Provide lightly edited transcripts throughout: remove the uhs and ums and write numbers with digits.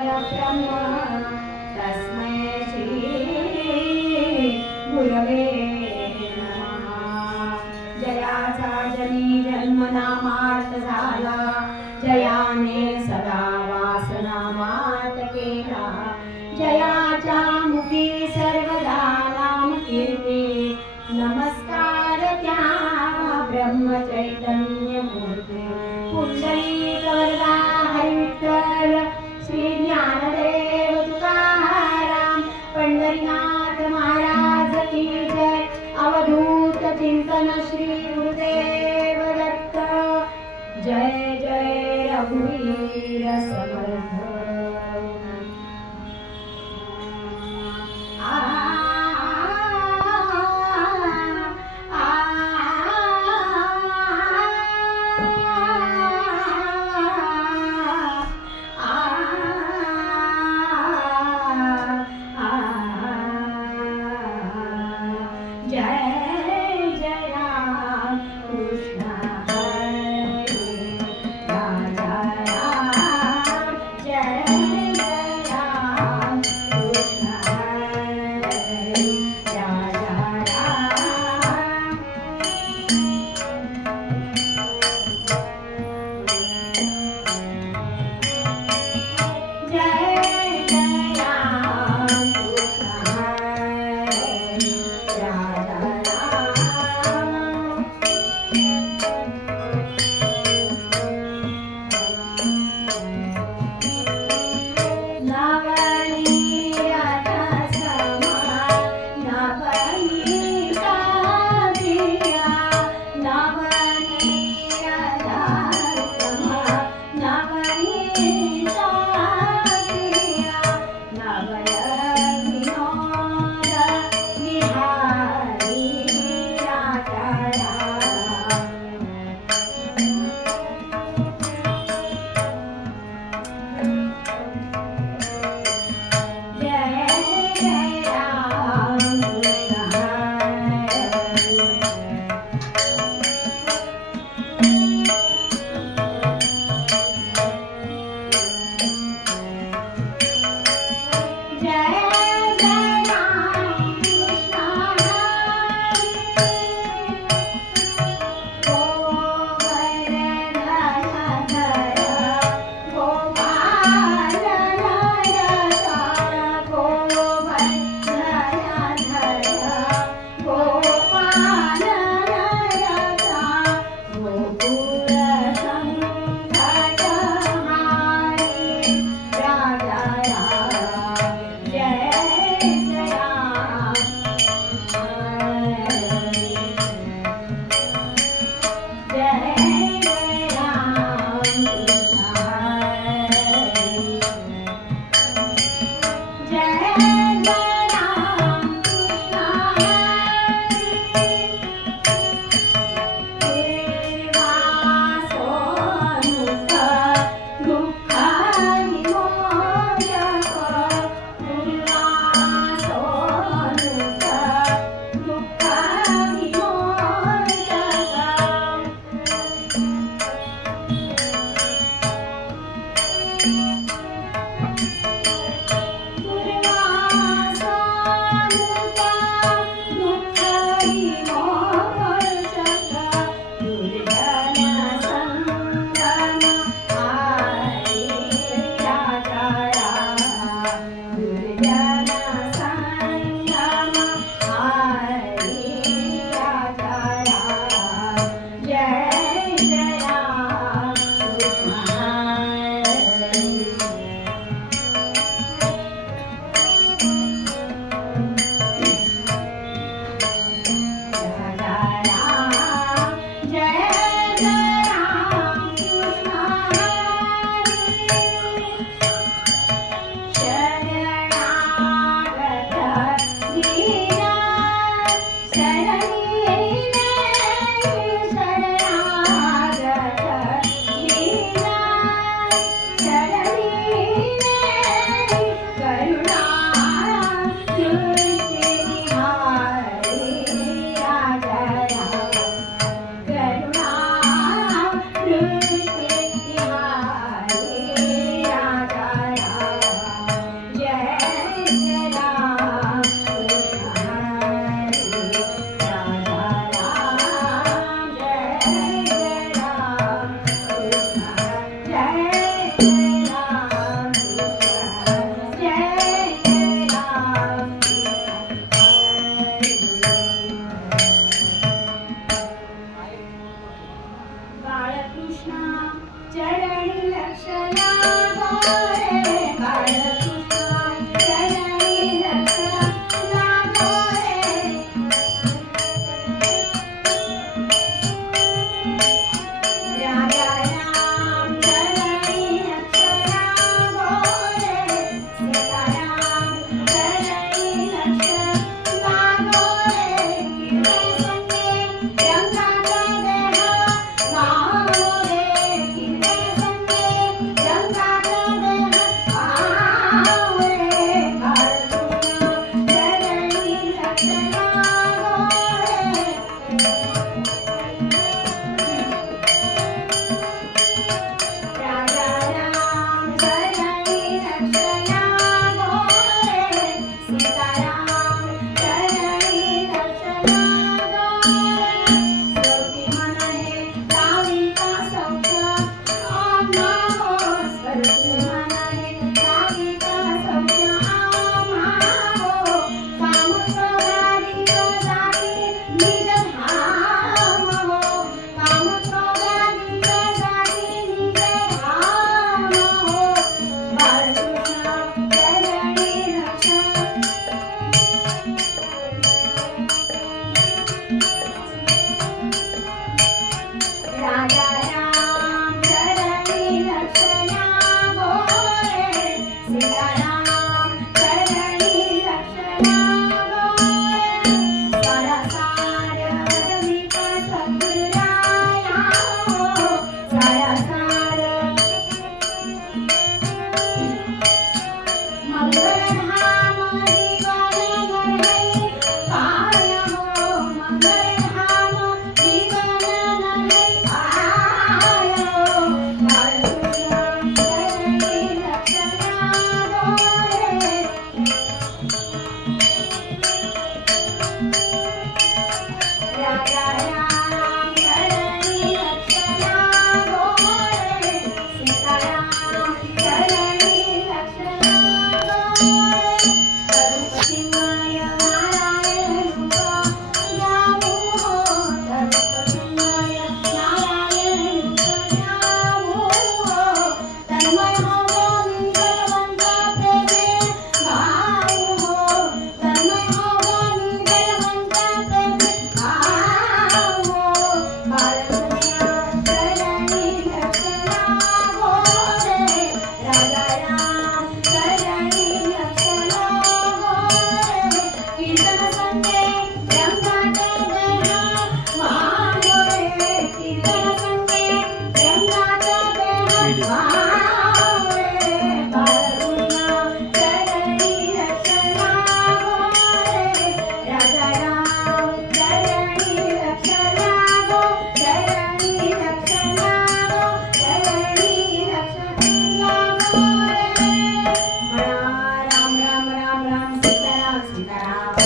परब्रह्म तस्मै श्री गुरवे नमः। जयाचा जनी जन्म नामार्थ झाला, जयाने सदा वासनामार्थ केला, जयाच्या मुखी सर्वदा नाम कीर्ती, नमस्कार त्या ब्रह्म चैतन्य मूर्ती। पुंडलिक वरदा हरी विठ्ठल, श्री ज्ञानदेव तुकाराम, पंढरीनाथ महाराज की जय। अवधूत चिंतन श्री गुरुदेव दत्त। जय जय रघुवीर समर्थ।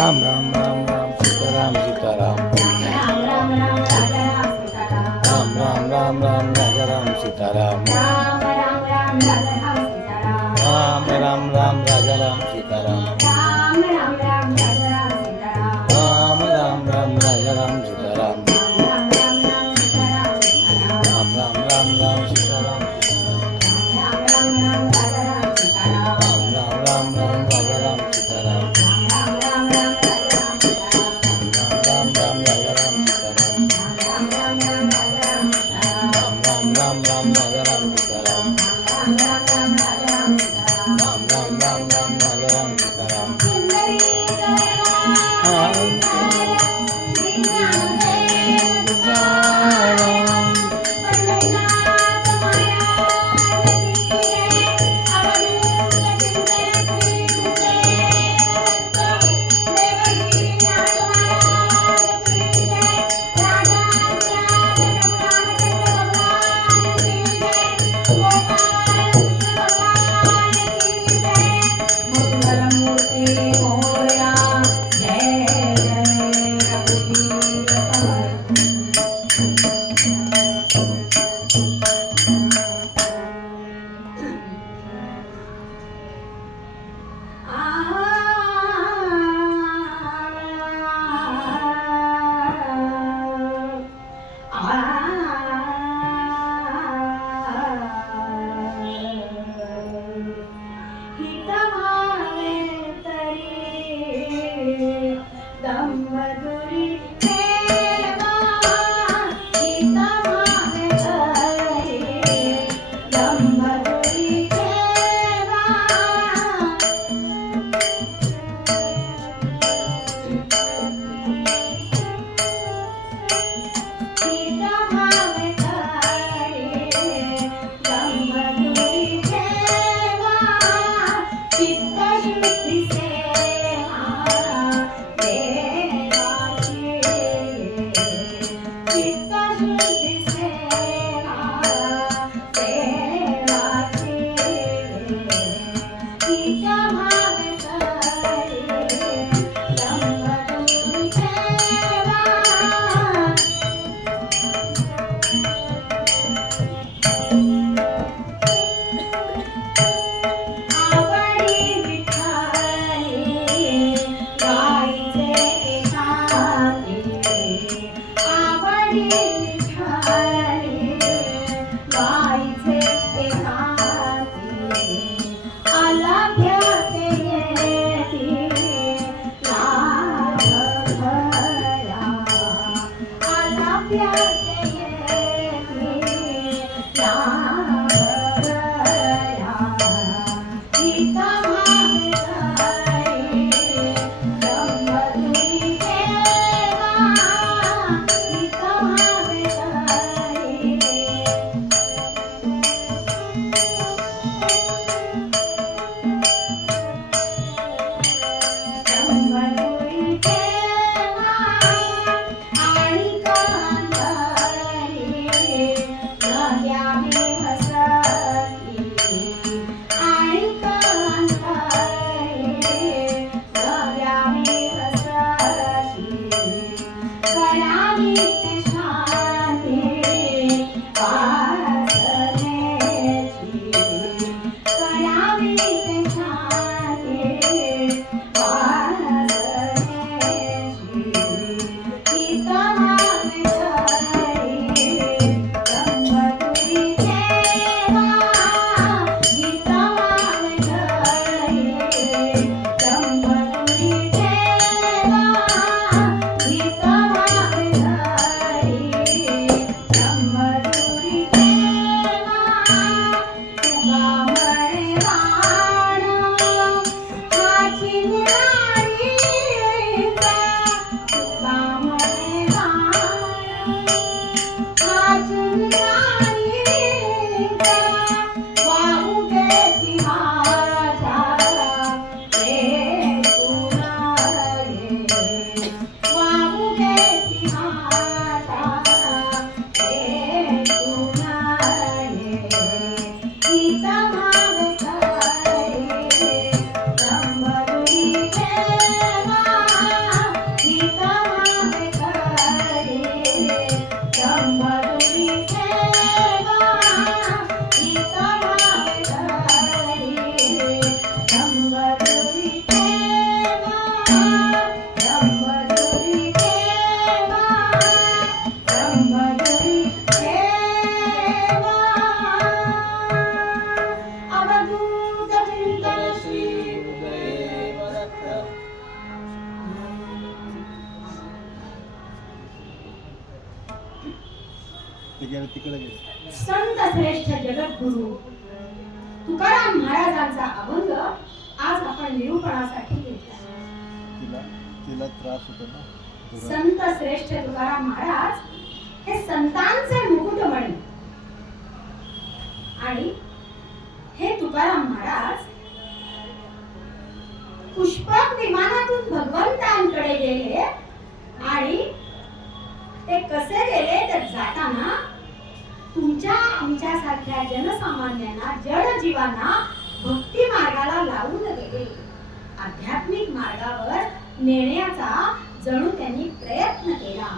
राम राम राम राम सीताराम सीताराम राम राम राम राम राजा राम सीताराम राम राम राम राजा राम सीताराम राम राम राम राजा राम सीताराम राम राम राम राम सीताराम राम राम राम राम राजा राम सीताराम संत श्रेष्ठ जगद्गुरु तुकाराम महाराजांचा अभंग आज आपण निरूपणासाठी घेतला. तिला त्रास होतो ना. संत श्रेष्ठ तुकाराम महाराज हे संतांचे मुकुटमणी आणि हे तुकाराम महाराज पुष्पक विमानातून भगवंतांकडे गेले आणि ते कसे गेले तर जाताना तुमच्या आमच्या सारख्या जनसामान्यांना जडजीवांना भक्ती मार्गाला लावून गेले. आध्यात्मिक मार्गावर नेण्याचा जणू त्यांनी प्रयत्न केला.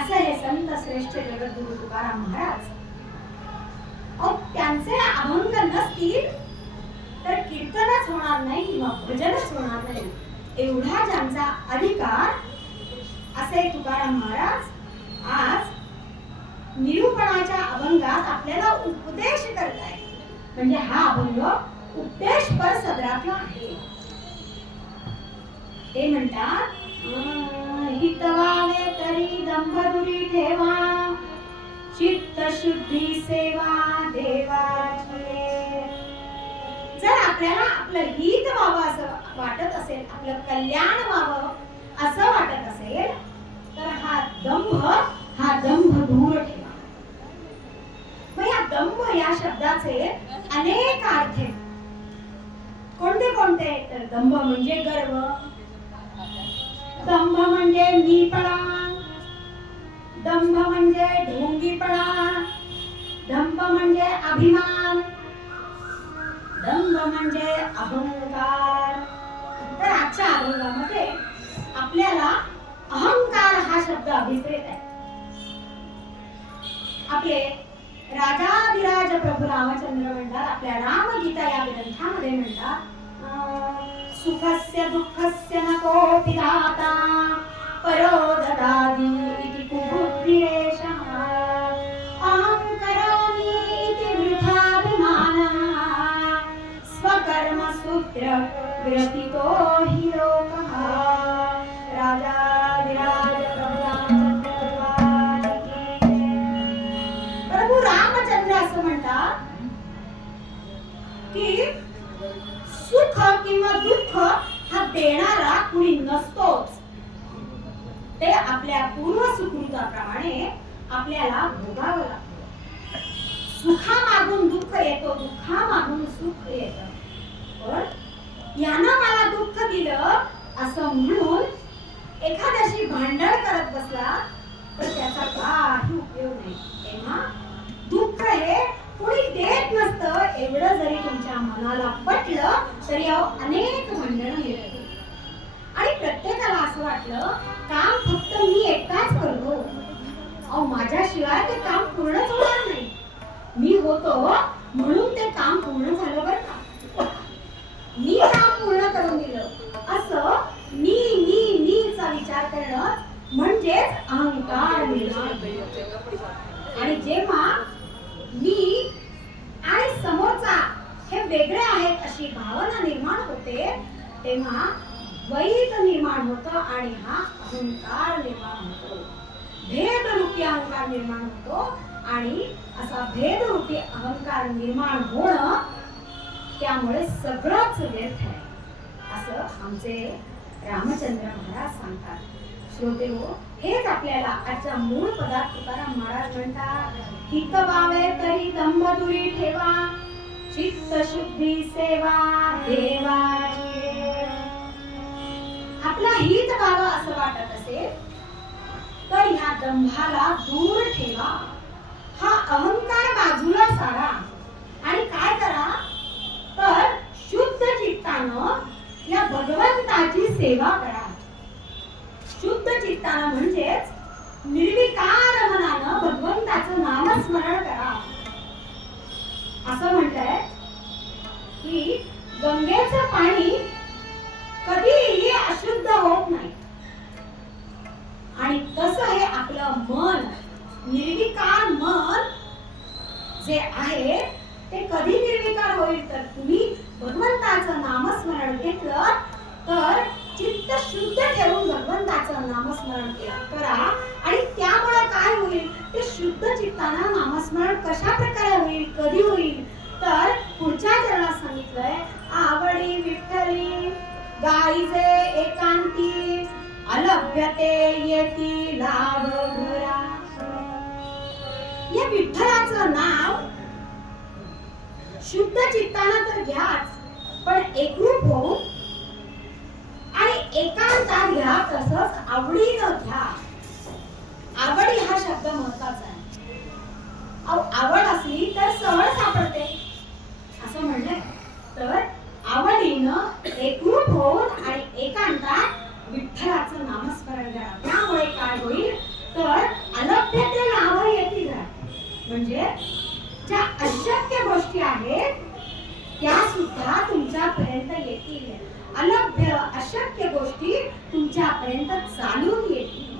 असं हे संत श्रेष्ठ जगद्गुरु तुकाराम महाराज. त्यांचे अभंग नसतील तर कीर्तनच होणार नाही किंवा भजनच होणार नाही एवढा ज्यांचा अधिकार असे तुकाराम महाराज आज निरूपणाच्या अभंगात आपल्याला उपदेश करताय. म्हणजे हा अभंग उपदेशपर सदरातला आहे. ते म्हणतात हितवावे तरी दंभदुरी ठेवा चित्त शुद्धी सेवा देवाची. जर आपल्याला आपलं हित व्हावं असं वाटत असेल आपलं कल्याण व्हावं असं वाटत असेल तर हा दंभ दूर ठेवा. मग या दंभ या शब्दाचे अनेक अर्थ आहेत. कोणते कोणते तर दंभ म्हणजे गर्व, दंभ म्हणजे मीपणा, दंभ म्हणजे ढोंगीपणा, दंभ म्हणजे अभिमान, दंभ म्हणजे अहंकार. तर आजच्या अभंगामध्ये आपल्याला अहंकार हा शब्द अभिप्रेत आहे. आपले राजाधिराज प्रभू रामचंद्र म्हणतात आपल्या रामगीता या ग्रंथामध्ये म्हणतात सुखस्य दुःखस्य न कोऽपि दाता परो ददाति इति कुबुद्धिरेषः अहं करोमि इति वृथाभिमानः स्वकर्मसूत्र विरतितो हि लोकः. राजाधिराज प्रभू रामचंद्र प्रभू रामचंद्र असं म्हणतात की सुख किंवा दुःख हा देणारा कुणी नसतोच. ते आपल्या पूर्व सुकृताप्रमाणे आपल्याला भोगावं लागतं. सुखामागून दुःख येतो, दुःखामागून सुख येतं. पण यानं मला दुःख दिलं असं म्हणून एखाद्याशी भांडण करत बसला तर त्याचा काही उपयोग नाही. तेव्हा दुःख हे कोणी देत नसतं एवढं जरी तुमच्या मनाला पटलं तरी अनेक भांडणं येतात. आणि प्रत्येकाला असं वाटलं काम फक्त मी एकटाच करतो, माझ्याशिवाय ते काम पूर्णच होणार नाही. मी होतो म्हणून ते काम पूर्ण झालं बरं का. होते तेव्हा द्वैत निर्माण होतं आणि हा अहंकार निर्माण होतो. भेदरूपी अहंकार निर्माण होतो आणि असा भेदरूपी अहंकार निर्माण होणं त्यामुळे सगळंच व्यर्थ आहे असं आमचे रामचंद्र महाराज सांगतात. श्रोते हो, हेच आपल्याला आजच्या मूळ पदात तुकाराम महाराज म्हणतात, हित व्हावे तरी दंभ दुरी ठेवा, चित्त शुद्धी सेवा देवाची. आपला हित व्हावं असं वाटत असेल तर ह्या दंभाला दूर ठेवा, हा अहंकार बाजूला सारा आणि काय करा तर शुद्ध चित्तानं या भगवंताची सेवा करा. शुद्ध चित्तानं म्हणजेच निर्विकार मनानं भगवंताचं नामस्मरण करा. असं म्हणताय की गंगेचं पाणी कधीही अशुद्ध होत नाही आणि तसं हे आपलं मन, निर्विकार मन जे आहे ते कधी निर्विकार होईल तर तुम्ही भगवंताचं नामस्मरण घेतलं तर चित्त शुद्ध ठेवून भगवंताचं नामस्मरण करा आणि त्यामुळे काय होईल ते शुद्ध चित्तानं नामस्मरण कशा प्रकारे होईल, कधी होईल तर पुढच्या चरणात सांगितलंय, आवडी विठ्ठली गाईजे एकांती, अलभ्यते येती लाभ घरा. या विठ्ठलाचं नाव शुद्ध चित्तानं तर घ्याच पण एकरूप होऊन आणि एकांतात घ्या, तसंच आवडीनं घ्या. आवडी हा शब्द महत्वाचा आहे. आवड असली तर सवड सापडते असं म्हणलंय. तर आवडीनं एकरूप होऊन आणि एकांतात विठ्ठलाचं नामस्मरण करा. त्यामुळे काय होईल तर अलभ्यते लाभ येतील. म्हणजे ज्या अशक्य गोष्टी आहेत त्या सुद्धा तुमच्यापर्यंत येतील. अलभ्य अशक्य गोष्टी तुमच्यापर्यंत चालून येतील.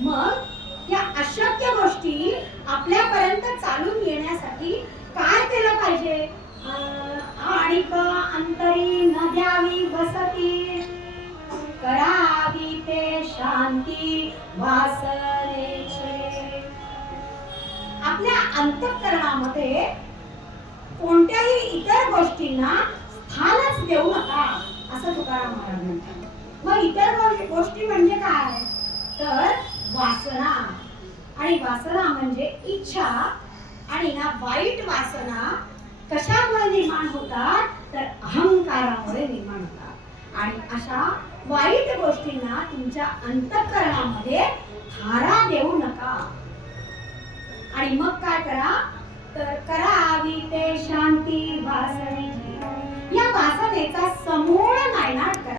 मग या अशक्य गोष्टी आपल्यापर्यंत चालून येण्यासाठी काय केलं पाहिजे? आणिक अंतरी न द्यावी वसती, करावी ते शांती वासनेचे. आपल्या अंतःकरणामध्ये कोणत्याही इतर गोष्टींना स्थानच देऊ नका असं तुकाराम महाराज म्हणतात. मग इतर गोष्टी म्हणजे काय तर वासना. आणि वासना म्हणजे इच्छा. आणि ना वाईट वासना कशामुळे निर्माण होतात तर अहंकारामुळे निर्माण होतात. आणि अशा वाईट गोष्टींना तुमच्या अंतःकरणामध्ये थारा देऊ नका. आणि मग काय करा तर करावी ते